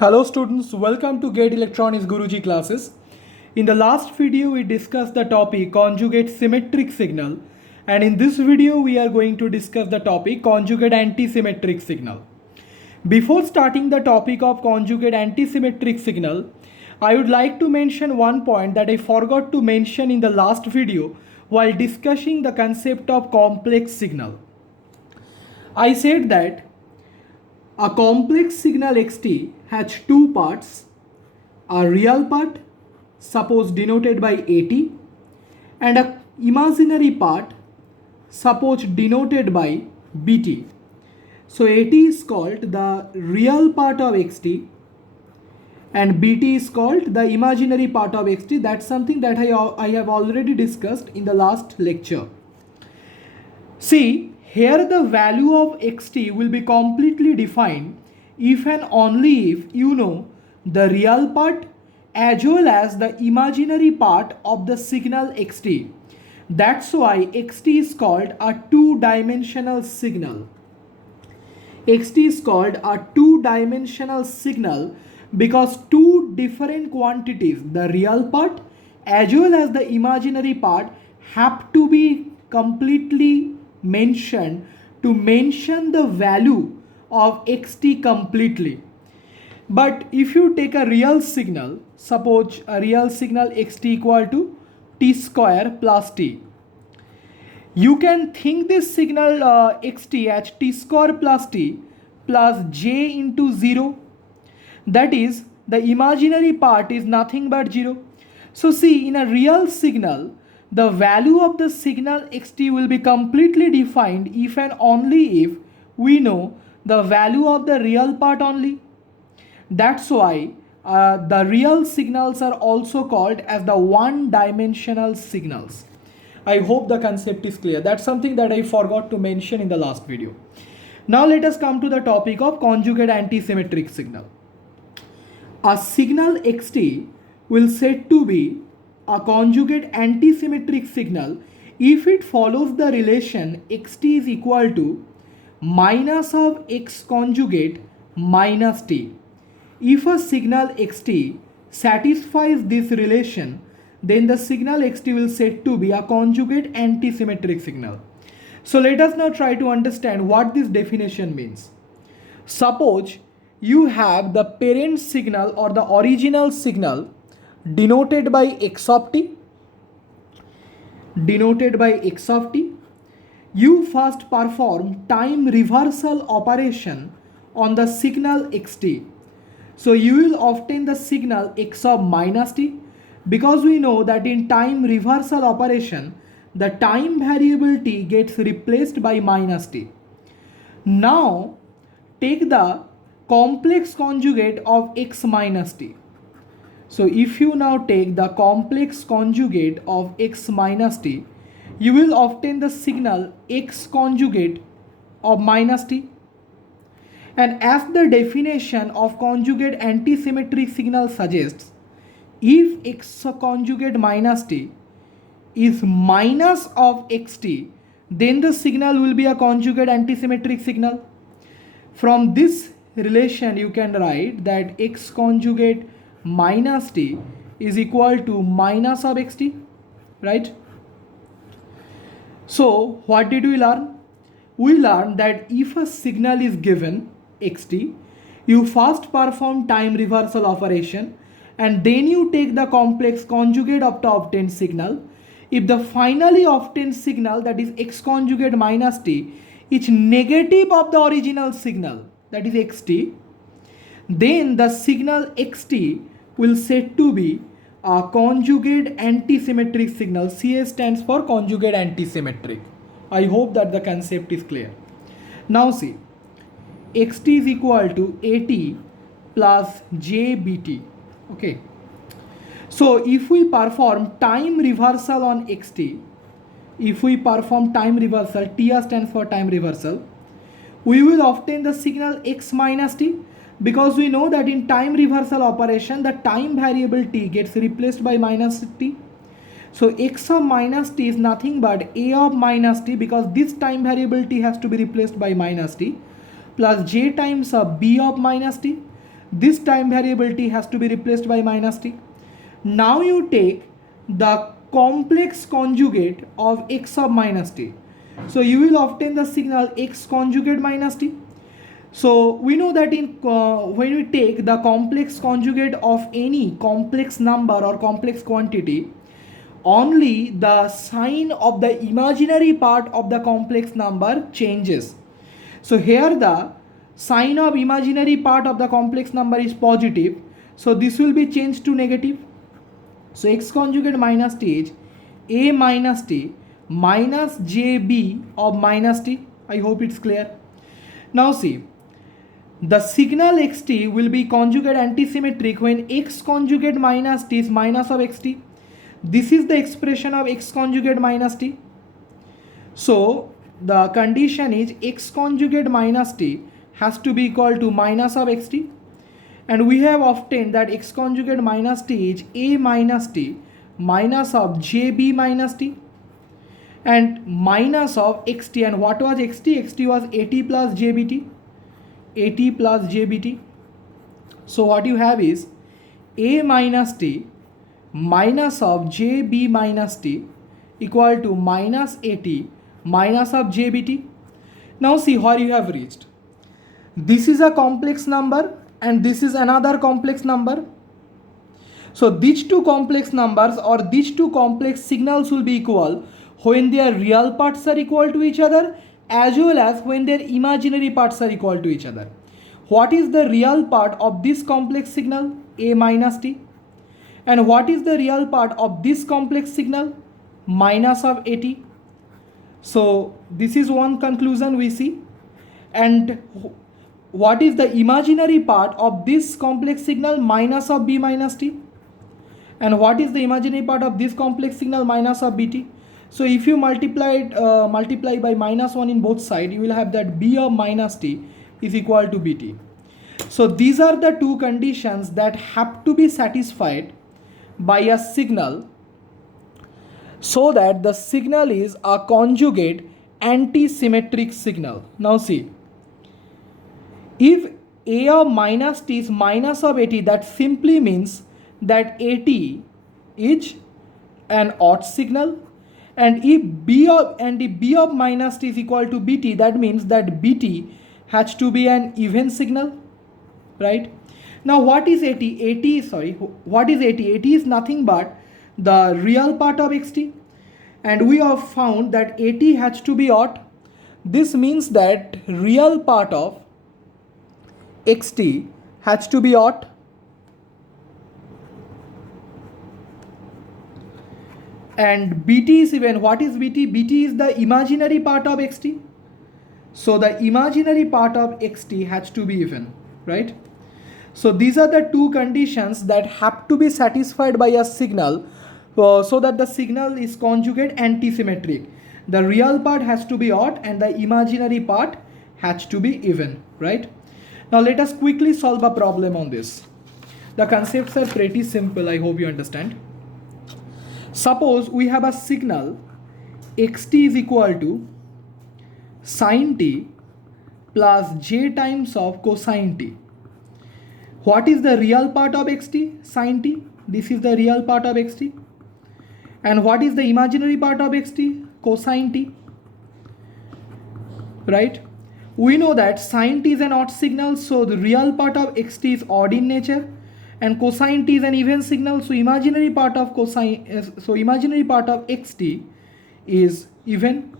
Hello students, welcome to Gate Electronics Guruji classes. In the last video we discussed the topic conjugate symmetric signal, and in this video we are going to discuss the topic conjugate anti-symmetric signal. Before starting the topic of conjugate anti-symmetric signal, I would like to mention one point that I forgot to mention in the last video while discussing the concept of complex signal. I said that a complex signal xt has two parts, a real part, suppose denoted by at, and an imaginary part, suppose denoted by bt. So at is called the real part of xt and bt is called the imaginary part of xt. That's something that I have already discussed in the last lecture. See, here the value of xt will be completely defined if and only if you know the real part as well as the imaginary part of the signal xt. That's why xt is called a two-dimensional signal. Xt is called a two-dimensional signal because two different quantities, the real part as well as the imaginary part, have to be completely mentioned to mention the value of xt completely. But if you take a real signal, suppose a real signal xt equal to t square plus t, you can think this signal xt as t square plus t plus j into 0. That is, the imaginary part is nothing but 0. So see, in a real signal, the value of the signal xt will be completely defined if and only if we know the value of the real part only. That's why the real signals are also called as the one-dimensional signals. I hope the concept is clear. That's something that I forgot to mention in the last video. Now let us come to the topic of conjugate anti-symmetric signal. A signal xt will said to be a conjugate anti-symmetric signal if it follows the relation xt is equal to minus of x conjugate minus t. If a signal xt satisfies this relation, then the signal xt will said to be a conjugate anti-symmetric signal. So let us now try to understand what this definition means. Suppose you have the parent signal or the original signal denoted by x of t. You first perform time reversal operation on the signal xt. So you will obtain the signal x of minus t, because we know that in time reversal operation the time variable t gets replaced by minus t. Now take the complex conjugate of x minus t. So if you now take the complex conjugate of x minus t, you will obtain the signal x conjugate of minus t. And as the definition of conjugate anti-symmetric signal suggests, if x conjugate minus t is minus of xt, then the signal will be a conjugate anti-symmetric signal. From this relation you can write that x conjugate minus t is equal to minus of xt, right? So what did we learn? We learned that if a signal is given xt, you first perform time reversal operation and then you take the complex conjugate of the obtained signal. If the finally obtained signal, that is x conjugate minus t, is negative of the original signal, that is xt, then the signal xt will said to be a conjugate anti-symmetric signal. CS stands for conjugate anti-symmetric. I hope that the concept is clear. Now see, xt is equal to at plus jbt. Okay. So if we perform time reversal on xt, TR stands for time reversal, we will obtain the signal x minus t, because we know that in time reversal operation the time variable t gets replaced by minus t. So x of minus t is nothing but a of minus t, because this time variable t has to be replaced by minus t, plus j times b of minus t. This time variability has to be replaced by minus t. Now you take the complex conjugate of x of minus t. So you will obtain the signal x conjugate minus t. So we know that when we take the complex conjugate of any complex number or complex quantity, only the sign of the imaginary part of the complex number changes. So here the sign of imaginary part of the complex number is positive, so this will be changed to negative. So x conjugate minus t is a minus t minus jb of minus t. I hope it's clear. Now see, the signal xt will be conjugate antisymmetric when x conjugate minus t is minus of xt. This is the expression of x conjugate minus t. So the condition is x conjugate minus t has to be equal to minus of xt, and we have obtained that x conjugate minus t is a minus t minus of jb minus t and minus of xt. And what was xt? xt was at plus jbt. at plus jbt. So what you have is a minus t minus of jb minus t equal to minus at minus of jbt. Now see where you have reached. This is a complex number and this is another complex number. So these two complex numbers or these two complex signals will be equal when their real parts are equal to each other as well as when their imaginary parts are equal to each other. What is the real part of this complex signal? A minus t. And what is the real part of this complex signal? Minus of at. So this is one conclusion we see. And what is the imaginary part of this complex signal? Minus of b minus t. And what is the imaginary part of this complex signal? Minus of bt. So if you multiply by minus 1 in both sides, you will have that b of minus t is equal to bt. So these are the two conditions that have to be satisfied by a signal so that the signal is a conjugate anti-symmetric signal. Now see, if a of minus t is minus of at, that simply means that at is an odd signal. And if b of minus t is equal to bt, that means that bt has to be an even signal, right? Now what is at? What is at? At is nothing but the real part of xt, and we have found that at has to be odd. This means that real part of xt has to be odd. And bt is even. What is bt? bt is the imaginary part of xt. So the imaginary part of xt has to be even, right? So these are the two conditions that have to be satisfied by a signal so that the signal is conjugate anti-symmetric. The real part has to be odd and the imaginary part has to be even, right? Now let us quickly solve a problem on this. The concepts are pretty simple. I hope you understand. Suppose we have a signal xt is equal to sin t plus j times of cosine t. What is the real part of xt? Sin t. This is the real part of xt. And what is the imaginary part of xt? Cosine t. Right? We know that sin t is an odd signal, so the real part of xt is odd in nature. And cosine t is an even signal, so imaginary part of xt is even.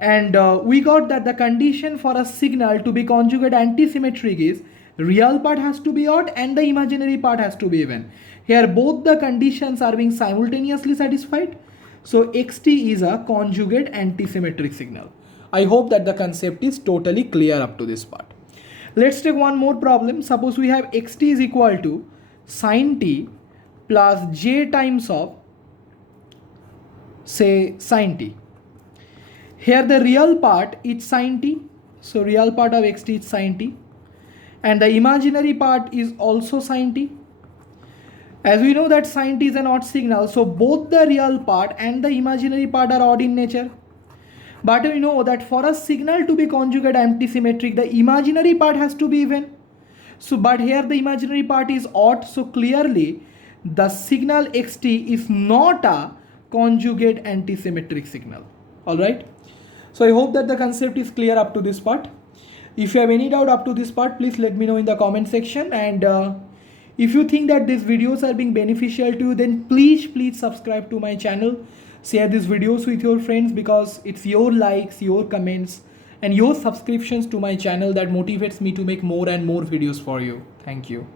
And we got that the condition for a signal to be conjugate anti-symmetric is real part has to be odd and the imaginary part has to be even. Here both the conditions are being simultaneously satisfied, so xt is a conjugate anti-symmetric signal. I hope that the concept is totally clear up to this part. Let's take one more problem. Suppose we have xt is equal to sin t plus j times of, say, sin t. Here the real part is sin t, so real part of xt is sin t, and the imaginary part is also sin t. As we know that sin t is an odd signal, so both the real part and the imaginary part are odd in nature. But we know that for a signal to be conjugate anti-symmetric, the imaginary part has to be even. So but here the imaginary part is odd, so clearly the signal xt is not a conjugate anti-symmetric signal. All right, so I hope that the concept is clear up to this part. If you have any doubt up to this part, please let me know in the comment section. And if you think that these videos are being beneficial to you, then please subscribe to my channel. Share these videos with your friends, because it's your likes, your comments, and your subscriptions to my channel that motivates me to make more and more videos for you. Thank you.